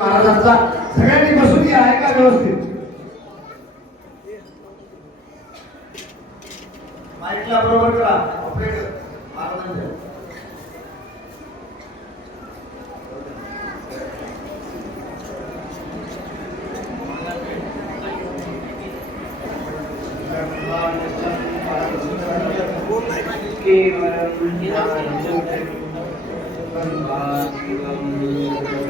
महाराजांचा सगळ्यांनी बसून या ऐका व्यवस्थित. माईकला बरोबर करा ऑपरेटर महाराजांच्या. ज्ञानाञ्जनशलाकया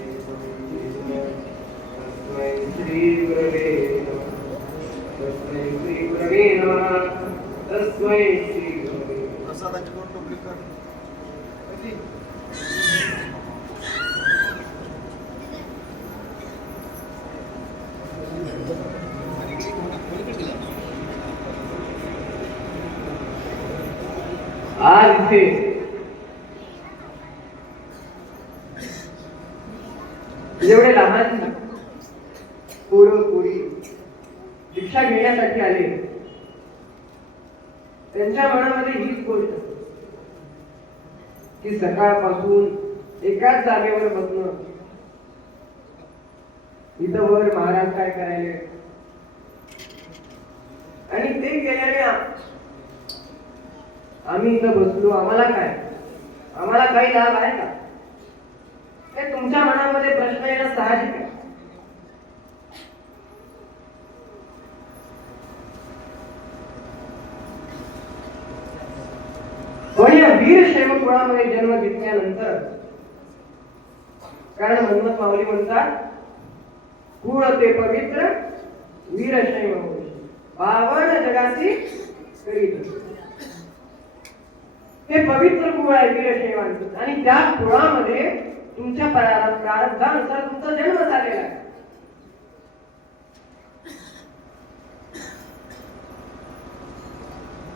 नमः तस्मै श्रीगुरवे नमः तस्मै श्रीगुरवे नमः. आज इथे जेवढे लहान पोरं पोरी शिक्षा घेण्यासाठी आले त्यांच्या मनामध्ये हीच गोष्ट की सकाळपासून एकाच जागेवर बसणं. इथं वर महाराज काय करायले? आणि ते गेल्याने आम्ही इथं बसलो. आम्हाला काय? आम्हाला काही लाभ आहे का? हे तुमच्या मनामध्ये प्रश्न येणं साहजिक आहे पण या वीर शैव कुळामध्ये जन्म घेतल्यानंतर कारण हनुमत माऊली म्हणतात? कुळ ते पवित्र वीरशैव होय. पावन जगाची करीत. हे पवित्र कुळ आहे वीरशैवांचं आणि त्या कुळामध्ये तुमच्या प्रारब्धानुसार तुमचा जन्म झालेला आहे.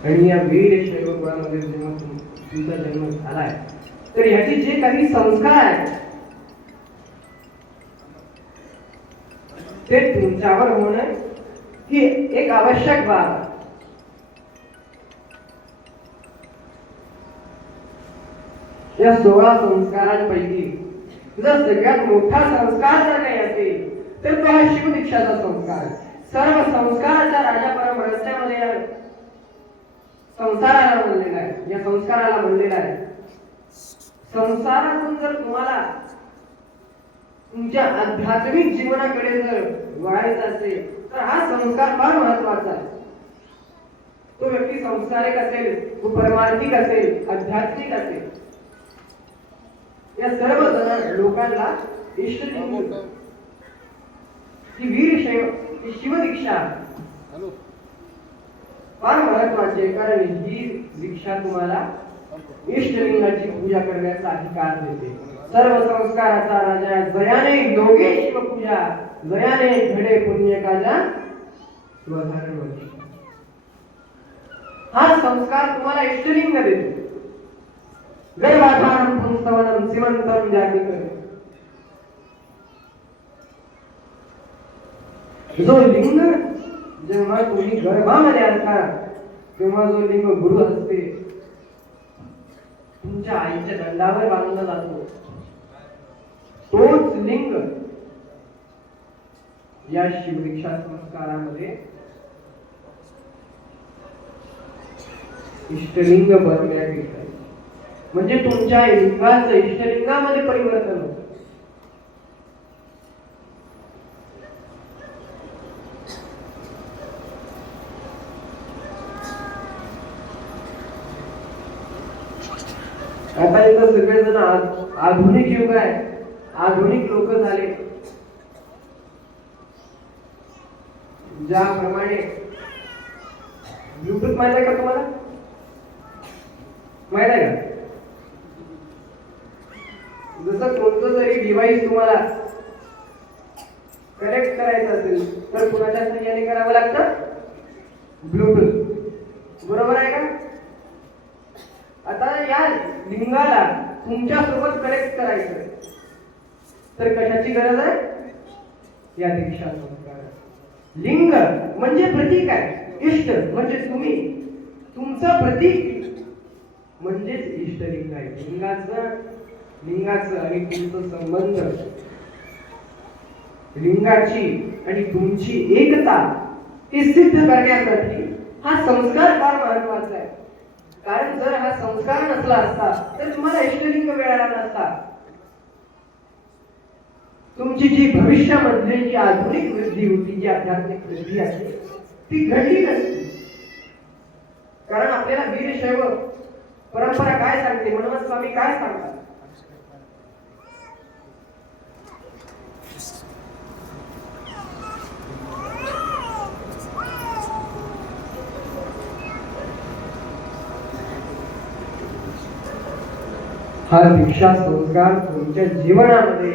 आणि या वीर शैव कुळामध्ये जेव्हा तुम्ही तुमचा जन्म झालाय. तर याचे जे काही संस्कार आहेत ते तुमच्यावर होणं ही एक आवश्यक बाब. या सोळा संस्कारांपैकी जर सगळ्यात मोठा संस्कार जर काही असेल तर तो हा शिवदीक्षाचा संस्कार सर्व संस्काराच्या राजा परम रस्त्यामध्ये संसाराला बनलेला आहे. या संस्काराला म्हणलेला आहे. संसारातून जर तुम्हाला तुमच्या आध्यात्मिक जीवनाकडे जर वळायचं असेल तर हा संस्कार फार महत्त्वाचा आहे. तो व्यक्ती संस्कारिक असेल तो परमार्थिक असेल आध्यात्मिक असेल. या सर्व लोकांना इष्ट ही वीर शैव ही शिवदीक्षा. फार महत्त्वाचे आहे. कारण ही दीक्षा तुम्हाला इष्टलिंगाची पूजा करण्याचा अधिकार देते. सर्व संस्काराचा राजा जयाने योगे पूजा जयाने घडे पुण्य काजा स्वधर्म हा संस्कार तुम्हाला इष्टलिंग देतो. गर्भाधानं पुंस्तवनं सीमंतं जातिकर जो लिंग जेव्हा तुम्ही गर्भामध्ये असता तेव्हा जो लिंग गुरु असते तुमच्या आईच्या दंडावर बांधला जातो. तोच लिंग या शिवदीक्षा संस्कारामध्ये इष्टलिंग बनण्यापेक्षा. म्हणजे तुमच्या लिंगाचं इष्टलिंगामध्ये परिवर्तन होतं. आता इथं सगळेजण आधुनिक युग आहे. आधुनिक लोक झाले. ज्याप्रमाणे ब्लूटूथ माहीत आहे का तुम्हाला? माहीत आहे का? जसं कोणतं जरी डिव्हाइस तुम्हाला कनेक्ट करायचं असेल तर कुणाच्या सहाय्याने करावं लागतं? ब्लूटूथ बरोबर आहे का? आता या लिंगाला तुमच्यासोबत कनेक्ट करायचं तर कशाची गरज आहे? या दीक्षा लिंग म्हणजे प्रतीक आहे. इष्ट म्हणजे तुम्ही. तुमचं प्रतीक म्हणजेच इष्टलिंग आहे. लिंगाचं लिंगाचं आणि तुमचं संबंध. लिंगाची आणि तुमची एकता ती सिद्ध करण्यासाठी हा संस्कार फार महत्त्वाचा आहे. कारण जर हा संस्कार नसला असता तर तुम्हाला इष्टलिंग मिळाला नसता. तुमची जी भविष्यामधली जी आधुनिक वृद्धी होती जी आध्यात्मिक वृद्धी आहे ती घडली नसती. कारण आपल्याला वीरशैव परंपरा काय सांगते? म्हणूनच स्वामी काय सांगतात? हा दीक्षा संस्कार तुमच्या जीवनामध्ये.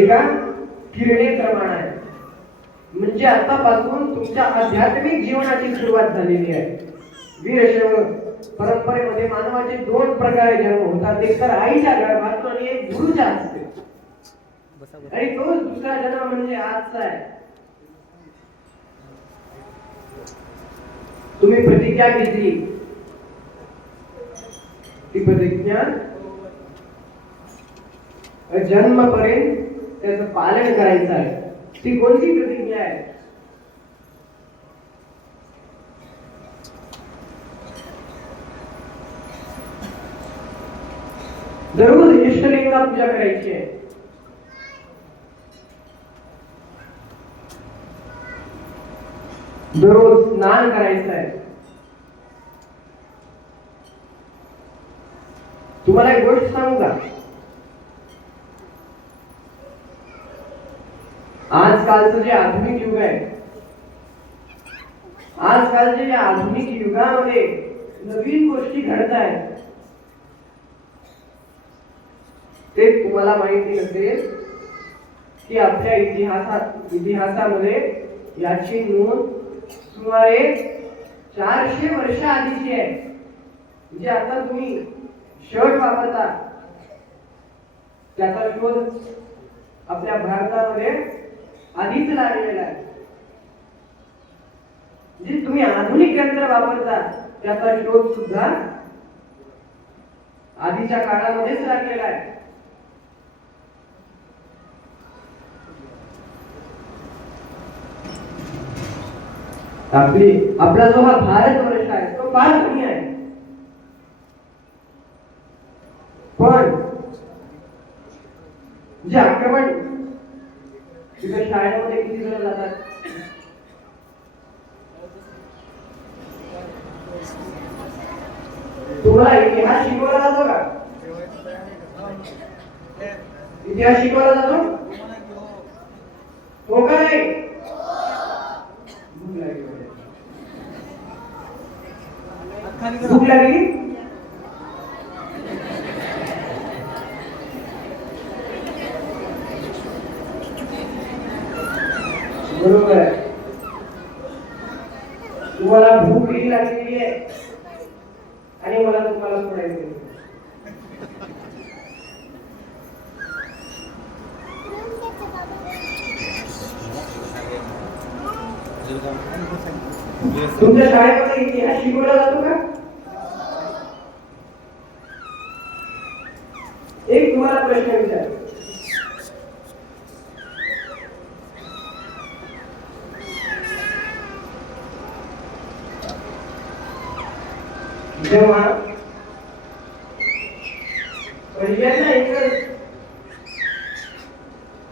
एका किरणेप्रमाणे आहे. म्हणजे आतापासून तुमच्या आध्यात्मिक जीवनाची सुरुवात झालेली आहे. वीरशैव परंपरेमध्ये मानवाचे दोन प्रकारे जन्म होतात. एक तर आईच्या गर्भातून आणि एक गुरुच्या असते आणि तो दुसरा जन्म म्हणजे आजचा आहे. तुम्ही प्रतिज्ञा घेतली. ती प्रतिज्ञा जन्मपर्यंत त्याचं पालन करायचं आहे. ती कोणती प्रतिज्ञा आहे? दररोज इष्टलिंगाला पूजा करायची आहे. दररोज स्नान करायचं आहे. तुम्हाला एक गोष्ट सांगू का? आजकालचं जे आधुनिक युग आहे आजकालच्या या आधुनिक युगामध्ये नवीन गोष्टी घडत आहेत. ते तुम्हाला माहिती असेल की आपल्या इतिहासात इतिहासामध्ये याची नोंद सुमारे चारशे वर्ष आधीची आहे. म्हणजे आता तुम्ही शर्ट वापरतात. त्याचा शोध आपल्या भारतामध्ये आधीच लागलेला आहे. जे तुम्ही आधुनिक यंत्र वापरता त्याचा शोध सुद्धा आधीच्या काळामध्येच लागलेला आहे. आपली आपला जो हा भारत वर्ष आहे तो फार कमी आहे. पण जे आक्रमण तिथे शाळेमध्ये किती जण जातात? तुम्हाला इतिहास शिकवला जातो का? इतिहास शिकवला जातो? हो का नाही? भूक लागली म्हणे. भूक लागली बरोबर आहे तुम्हाला भूक ही लागलेली आहे आणि मला तुम्हाला सोडायचं नाही. तुमच्या शाळेमध्ये इतिहास शिकवला जातो का? एक तुम्हाला प्रश्न विचार जेव्हा पहिल्यांदा इंग्रज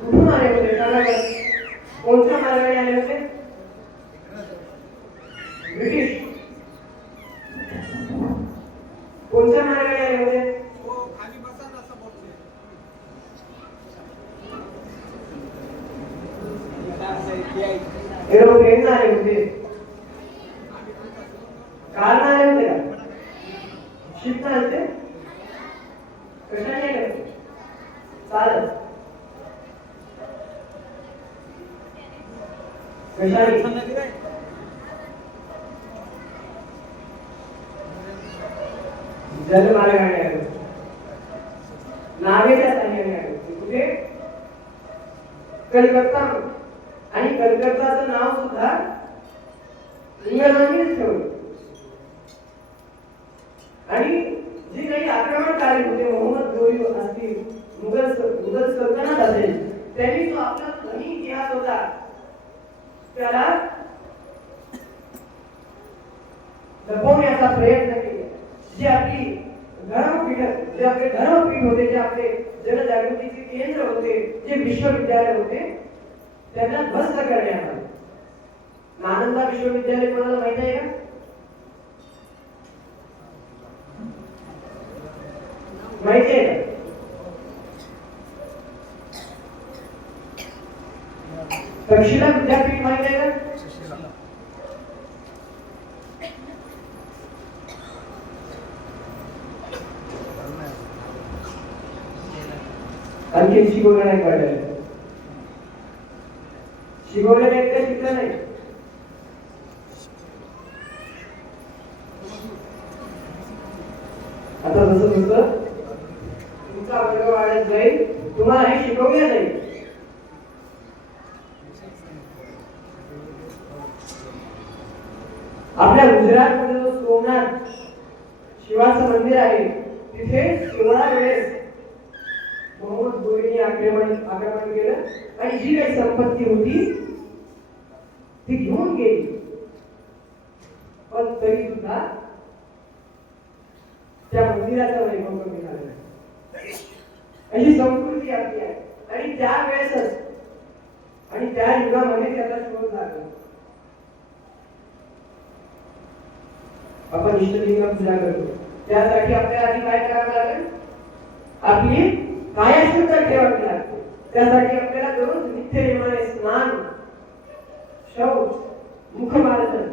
कुठून आले होते सांगा बरं. कोणत्या मार्गाने आले होते ब्रिटिश कोणत्या मार्गाने आले होते एरोप्लेन आले होते कार आले होते का शिफ्ट आले होते कशाने आले होते चालत कशाने जलमार्गाने आलो नावेच्या साह्याने आलो कुठे कलकत्ता आणि कलकत्ताचं नाव सुद्धा इंग्रजांनीच ठेवलं. आणि त्याला लपवण्याचा प्रयत्न केला जे आपली धर्मपीठ जे आपले धर्मपीठ होते जे आपले जनजागृतीचे केंद्र होते जे विश्वविद्यालय होते त्यांना ध्वस्त करण्यात आलं नालंदा विश्वविद्यालय कोणाला माहित आहे का? माहिती आहे का? विद्यापीठ कर तरी सुद्धा त्या मंदिराचा वैभव कमी झाला नाही. अशी संस्कृती आपली आहे. आणि त्या वेळेसच आणि त्या युगामध्ये त्याचा शोध लागला. आपण इष्टलिंग पूजा करतो. त्यासाठी आपल्याला आधी काय करावं लागेल? आपली काया शुद्ध ठेवावी लागते. त्यासाठी आपल्याला दररोज नित्य नियमाने स्नान शौच मुखमार्जन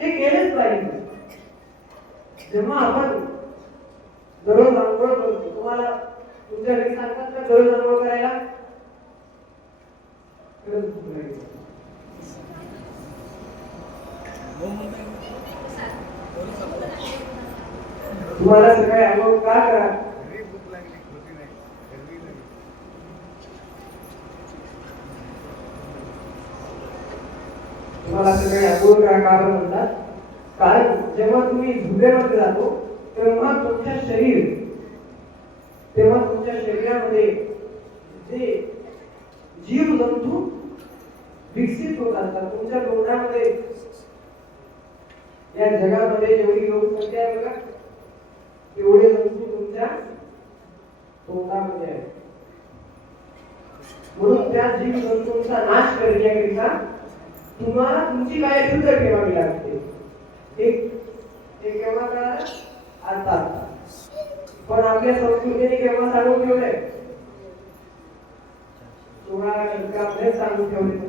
हे केलंच पाहिजे. जेव्हा आपण दररोज आंघोळ करतो तुम्हाला तुमच्या घरी सांगतात का दररोज आंघोळ करायला? तुम्हाला सकाळी आंघोळ का करा? तुम्हाला सगळे आंघोळ करा म्हणतात. कारण जेव्हा तुम्ही झुब्यामध्ये जातो तेव्हा तुमच्या शरीर तेव्हा तुमच्या शरीरामध्ये जे जीव जंतू विकसित होत असतात तुमच्या डोळ्यामध्ये या जगामध्ये जेवढी लोकसंख्या आहे बघा तेवढे जंतू तुमच्या तोंडामध्ये आहेत. म्हणून त्या जीव जंतूंचा नाश करण्याकरिता तुम्हाला तुमची काय युद्ध ठेवावी लागते? एक केव्हा कळालं आता. पण आपल्या संस्कृतीने केव्हा सांगून ठेवलंय? सोळा शतकामध्ये सांगून ठेवले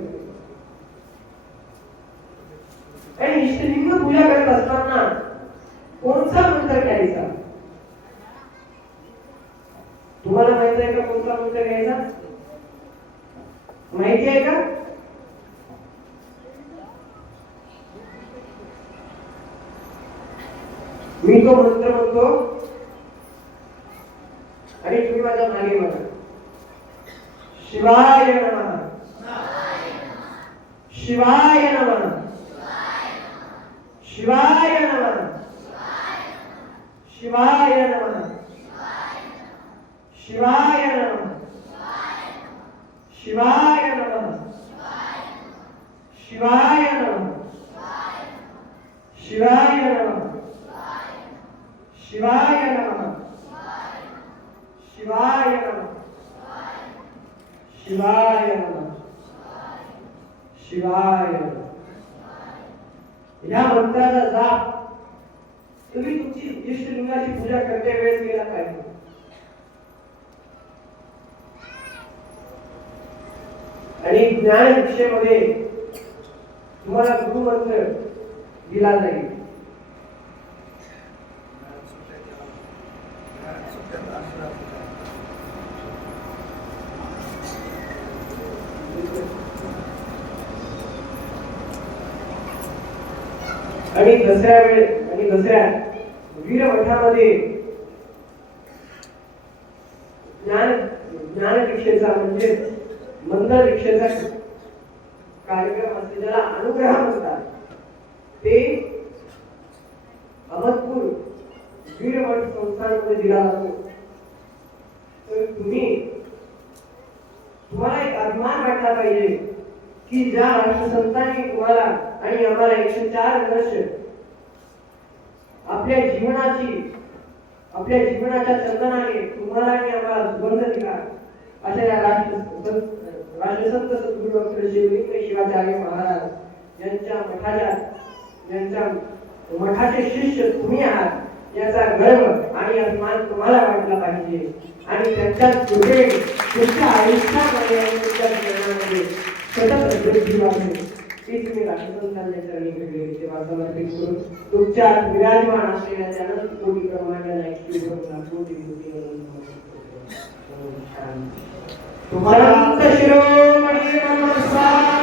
आणि इष्टलिंग पूजा करत असताना कोणता मंत्र घ्यायचा? तुम्हाला माहीत आहे का कोणता मंत्र घ्यायचा? माहिती आहे का? मी तो मंत्र म्हणतो आणि तुम्ही माझ्या मागे म्हणा शिवाय नमः. शिवाय नमः. शिवाय नमः. शिवाय नमः. शिवाय नमः. शिवाय नमः. शिवाय नमः. शिवाय नमः. शिवाय नमः। शिवाय नमः। शिवाय नमः। शिवाय नमः। या मंत्राचा जाप तुम्ही तुमची इष्टलिंगाची पूजा करते वेळेस केला पाहिजे. आणि ज्ञान दीक्षेमध्ये तुम्हाला गुरुमंत्र दिला जाईल आणि दसऱ्या वेळ आणि दसऱ्या वीरमठामध्ये ज्ञान ज्ञान दीक्षेचा म्हणजे मंद दीक्षेचा कार्यक्रम असते ज्याला अनुग्रह म्हणतात. ते अहमदपूर वीरमठ संस्थानमध्ये दिला जातो. तर तुम्ही तुम्हाला एक अभिमान वाटला पाहिजे की ज्या राष्ट्रसंतांनी तुम्हाला आणि आम्हाला एकशे चार वर्ष आपल्या जीवनाची आपल्या जीवनाच्या चंदनाने तुम्हाला आणि आम्हाला सुगंध दिला. अशा या राष्ट्र राष्ट्रसंत सद्गुरू डॉक्टर शिवलिंग शिवाचार्य महाराज यांच्या मठाच्या यांच्या मठाचे शिष्य तुम्ही आहात याचा गर्व आणि अभिमान तुम्हाला वाटला पाहिजे. आणि त्यांच्या पुढे तुमच्या आयुष्यामध्ये आणि तुमच्या जीवनामध्ये सतत वृद्धी व्हावी ती तुम्ही राष्ट्रसंतांच्या चरणी घडलेली सेवा समर्पित करून तुमच्या विराजमान असलेल्या त्या कोटी ब्रह्मांडाला एक करून कोटी कोटी नमन शांती. तुम्हाला शिरोमणी नमस्कार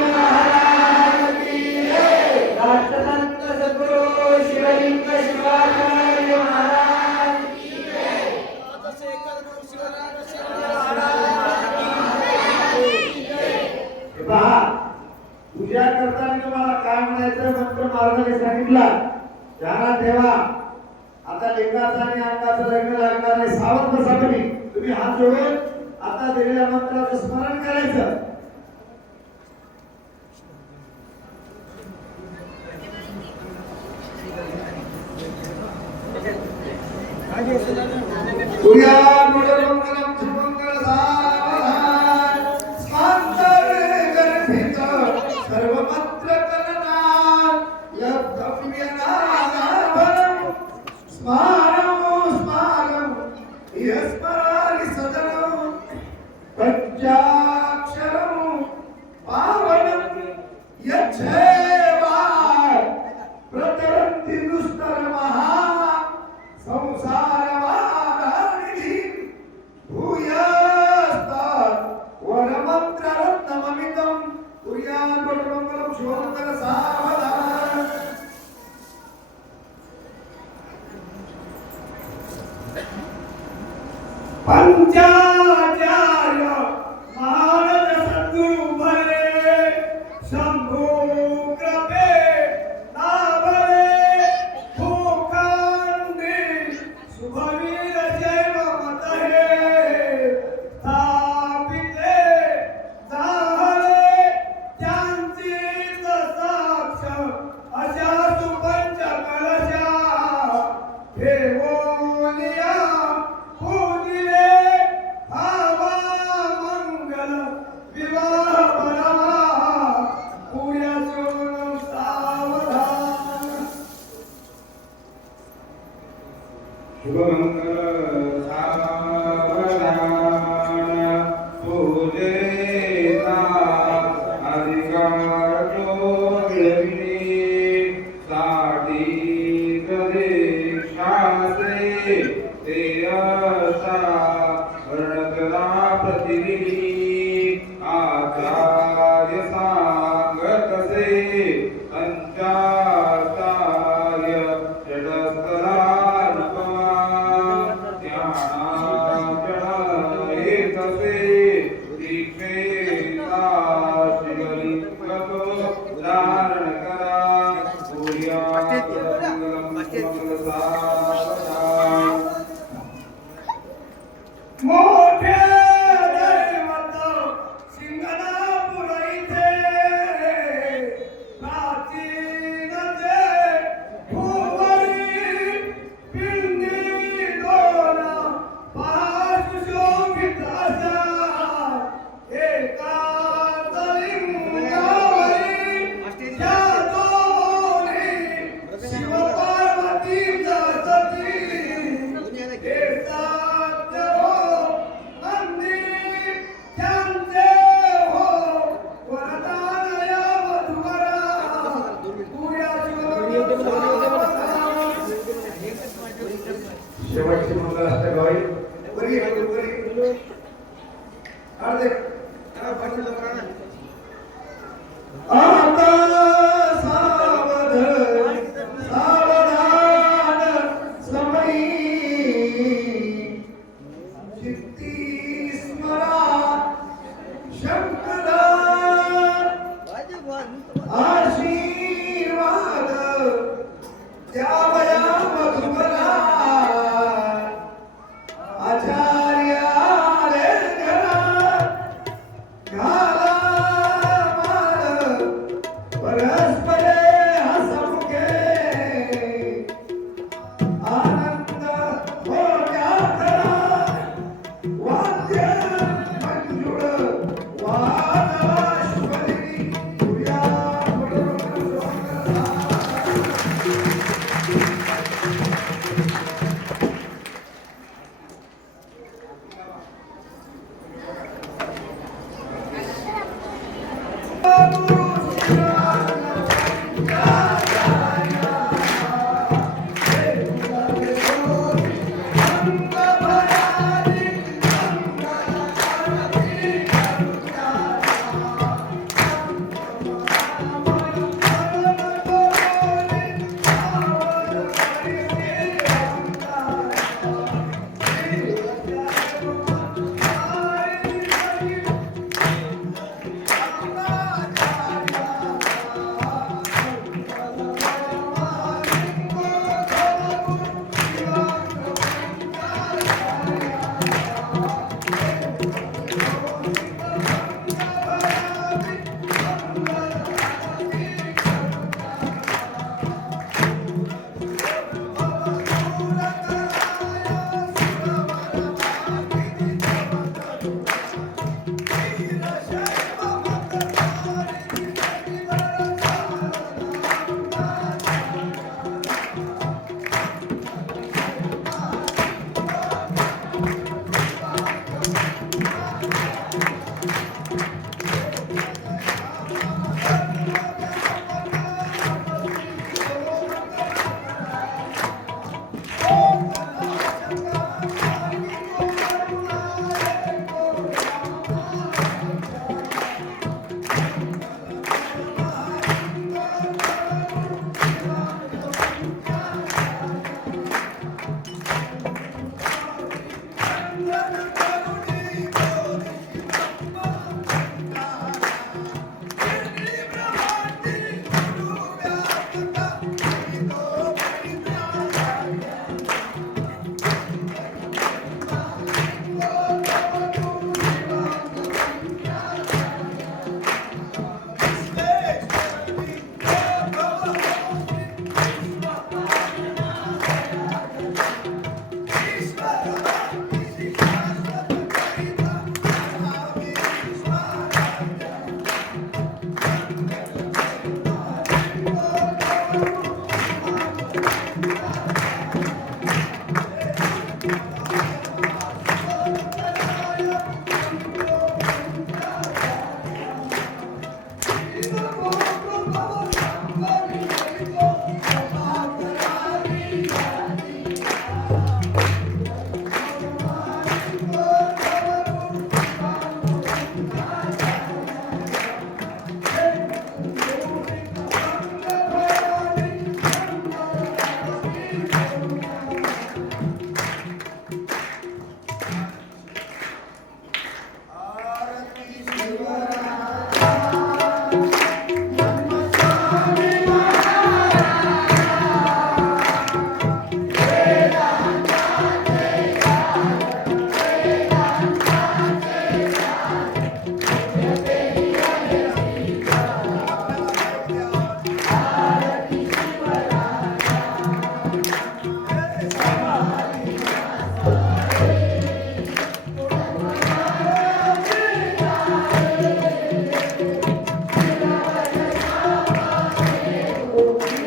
Dios.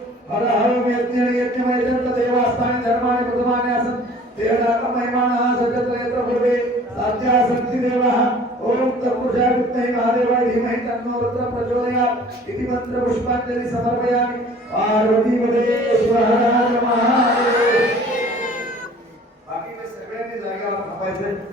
हर हर यज्ञ यज्ञमयजन्त देवास्तानि धर्माणि प्रथमानि आसन् देवदाकं महिमानः सजत्र यत्र पूर्वे साध्या सन्ति देवः ॐ तत्पुरुषाय विद्महे महादेवाय धीमहि तन्नो रुद्रः प्रचोदयात् इति मन्त्रपुष्पाञ्जलि समर्पयामि पार्वतीपदे हर हर बाकी सगळ्यांनी जागेवर थांबायचं